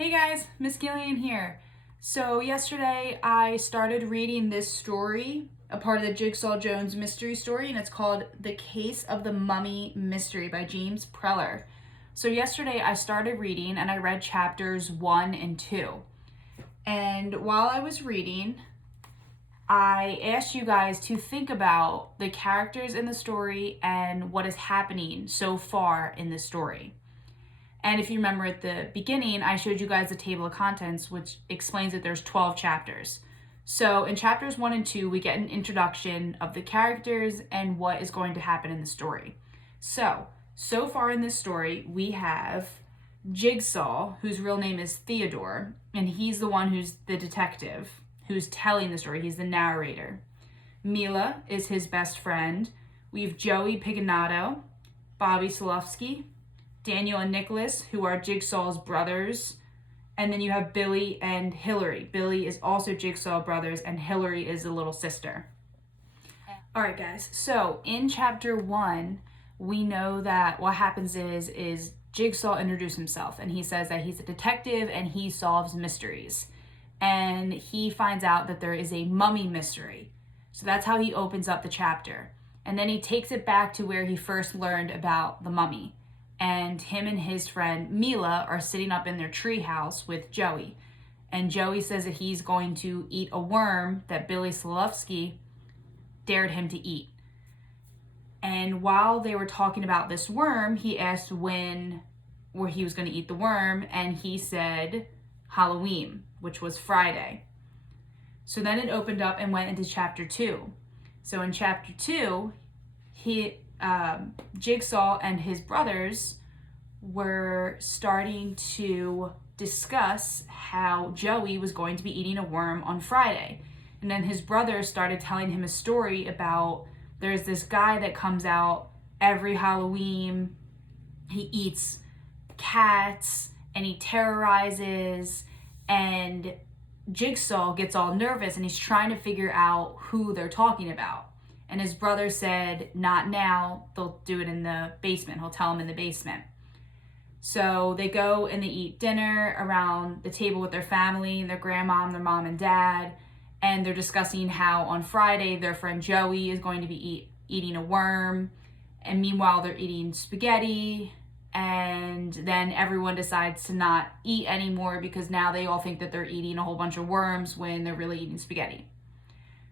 Hey guys, Miss Gillian here. So yesterday I started reading this story, a part of the Jigsaw Jones mystery story, and it's called The Case of the Mummy Mystery by James Preller. So yesterday I started reading and I read chapters 1 and 2. And while I was reading, I asked you guys to think about the characters in the story and what is happening so far in the story. And if you remember at the beginning, I showed you guys the table of contents, which explains that there's 12 chapters. So in chapters 1 and 2, we get an introduction of the characters and what is going to happen in the story. So far in this story, we have Jigsaw, whose real name is Theodore, and he's the one who's the detective, who's telling the story. He's the narrator. Mila is his best friend. We have Joey Piganato, Bobby Solofsky, Daniel and Nicholas, who are Jigsaw's brothers. And then you have Billy and Hillary. Billy is also Jigsaw brothers, and Hillary is a little sister. All right, guys. So in chapter 1, we know that what happens is Jigsaw introduces himself, and he says that he's a detective and he solves mysteries. And he finds out that there is a mummy mystery. So that's how he opens up the chapter. And then he takes it back to where he first learned about the mummy. And him and his friend Mila are sitting up in their treehouse with Joey. And Joey says that he's going to eat a worm that Billy Solofsky dared him to eat. And while they were talking about this worm, he asked where he was going to eat the worm, and he said Halloween, which was Friday. So then it opened up and went into chapter 2. So in chapter 2, Jigsaw and his brothers were starting to discuss how Joey was going to be eating a worm on Friday. And then his brother started telling him a story about there's this guy that comes out every Halloween. He eats cats and he terrorizes, and Jigsaw gets all nervous and he's trying to figure out who they're talking about. And his brother said, not now, they'll do it in the basement. He'll tell him in the basement. So they go and they eat dinner around the table with their family, their grandmom, their mom and dad. And they're discussing how on Friday their friend Joey is going to be eating a worm. And meanwhile, they're eating spaghetti. And then everyone decides to not eat anymore because now they all think that they're eating a whole bunch of worms when they're really eating spaghetti.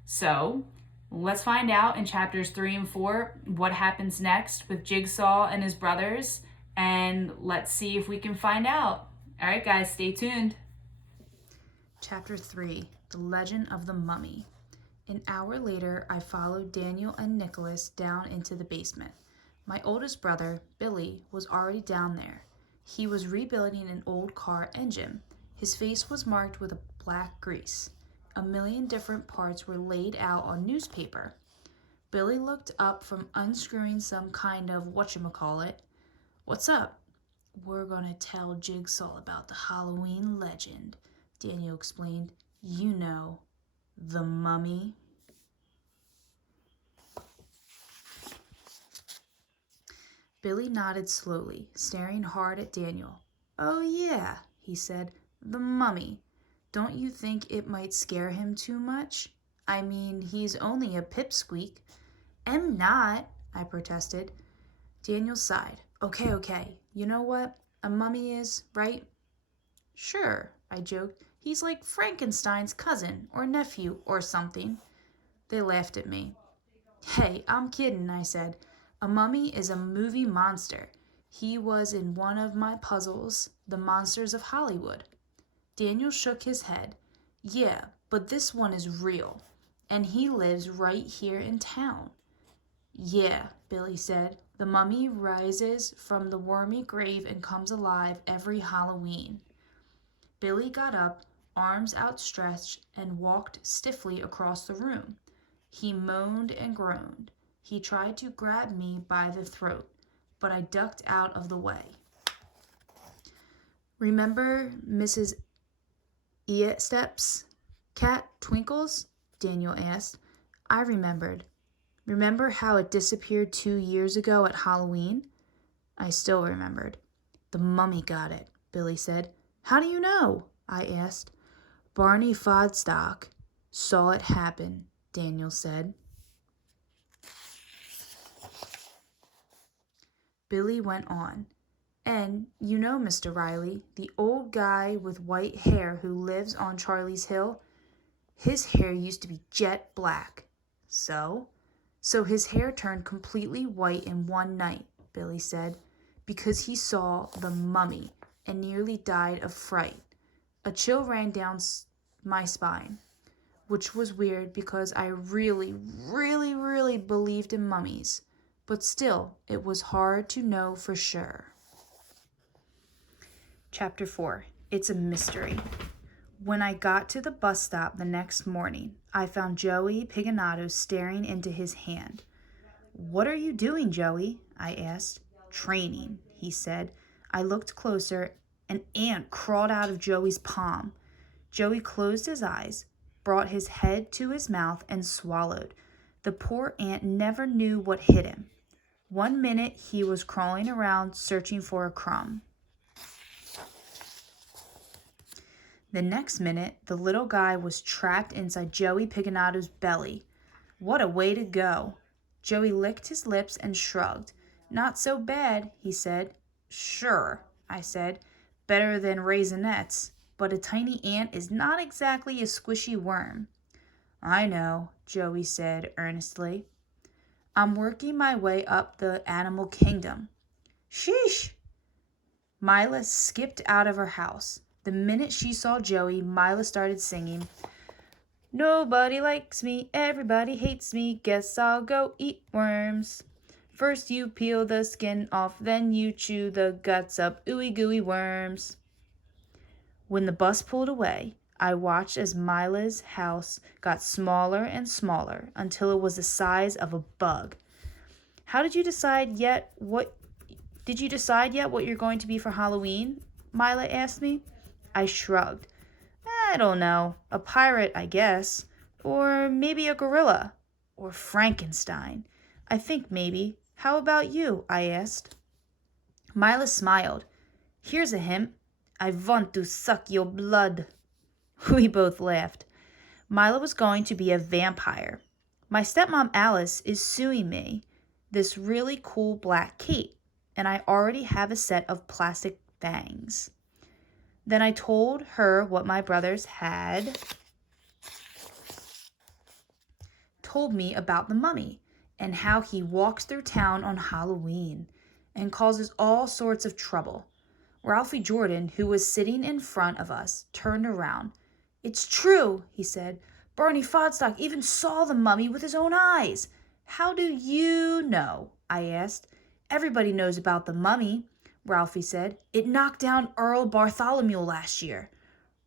So let's find out in chapters 3 and 4 what happens next with Jigsaw and his brothers, and let's see if we can find out. All right, guys, stay tuned. Chapter 3, The Legend of the Mummy. An hour later, I followed Daniel and Nicholas down into the basement. My oldest brother, Billy, was already down there. He was rebuilding an old car engine. His face was marked with a black grease. A million different parts were laid out on newspaper. Billy looked up from unscrewing some kind of whatchamacallit. What's up? We're gonna tell Jigsaw about the Halloween legend, Daniel explained. You know, the mummy. Billy nodded slowly, staring hard at Daniel. Oh yeah, he said, the mummy. Don't you think it might scare him too much? I mean, he's only a pipsqueak. Am not, I protested. Daniel sighed. Okay. You know what a mummy is, right? Sure, I joked. He's like Frankenstein's cousin or nephew or something. They laughed at me. Hey, I'm kidding, I said. A mummy is a movie monster. He was in one of my puzzles, The Monsters of Hollywood. Daniel shook his head. Yeah, but this one is real, and he lives right here in town. Yeah, Billy said. The mummy rises from the wormy grave and comes alive every Halloween. Billy got up, arms outstretched, and walked stiffly across the room. He moaned and groaned. He tried to grab me by the throat, but I ducked out of the way. Remember Mrs. Eastep's cat, Twinkles? Daniel asked. I remembered. Remember how it disappeared 2 years ago at Halloween? I still remembered. The mummy got it, Billy said. How do you know? I asked. Barney Fodstock saw it happen, Daniel said. Billy went on. And you know, Mr. Riley, the old guy with white hair who lives on Charlie's Hill, his hair used to be jet black. So his hair turned completely white in one night, Billy said, because he saw the mummy and nearly died of fright. A chill ran down my spine, which was weird because I really, really, really believed in mummies. But still, it was hard to know for sure. Chapter 4. It's a mystery. When I got to the bus stop the next morning, I found Joey Piganato staring into his hand. What are you doing, Joey? I asked. Training, he said. I looked closer. An ant crawled out of Joey's palm. Joey closed his eyes, brought his head to his mouth, and swallowed. The poor ant never knew what hit him. 1 minute he was crawling around searching for a crumb. The next minute, the little guy was trapped inside Joey Piganato's belly. What a way to go. Joey licked his lips and shrugged. Not so bad, he said. Sure, I said. Better than raisinets. But a tiny ant is not exactly a squishy worm. I know, Joey said earnestly. I'm working my way up the animal kingdom. Sheesh! Mila skipped out of her house. The minute she saw Joey, Mila started singing, Nobody likes me, everybody hates me, guess I'll go eat worms. First you peel the skin off, then you chew the guts up, ooey gooey worms. When the bus pulled away, I watched as Mila's house got smaller and smaller until it was the size of a bug. Did you decide yet what you're going to be for Halloween? Mila asked me. I shrugged. I don't know. A pirate, I guess. Or maybe a gorilla. Or Frankenstein. I think maybe. How about you? I asked. Mila smiled. Here's a hint. I want to suck your blood. We both laughed. Mila was going to be a vampire. My stepmom Alice is suing me, this really cool black cape, and I already have a set of plastic bangs. Then I told her what my brothers had told me about the mummy and how he walks through town on Halloween and causes all sorts of trouble. Ralphie Jordan, who was sitting in front of us, turned around. It's true, he said. Barney Fodstock even saw the mummy with his own eyes. How do you know? I asked. Everybody knows about the mummy, Ralphie said. It knocked down Earl Bartholomew last year.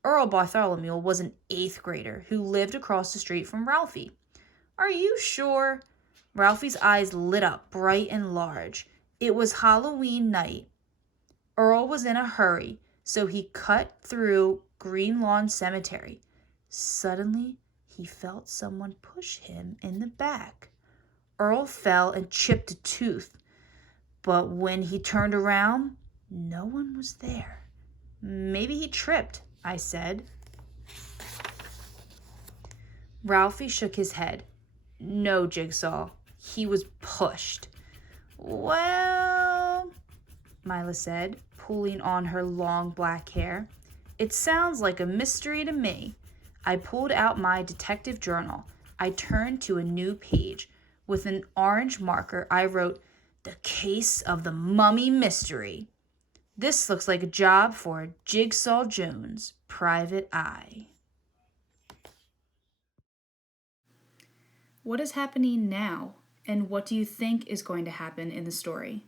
Earl Bartholomew was an 8th grader who lived across the street from Ralphie. Are you sure? Ralphie's eyes lit up bright and large. It was Halloween night. Earl was in a hurry, so he cut through Green Lawn Cemetery. Suddenly, he felt someone push him in the back. Earl fell and chipped a tooth. But when he turned around, no one was there. Maybe he tripped, I said. Ralphie shook his head. No, Jigsaw. He was pushed. Well, Mila said, pulling on her long black hair. It sounds like a mystery to me. I pulled out my detective journal. I turned to a new page. With an orange marker, I wrote, The Case of the Mummy Mystery. This looks like a job for Jigsaw Jones, Private Eye. What is happening now, and what do you think is going to happen in the story?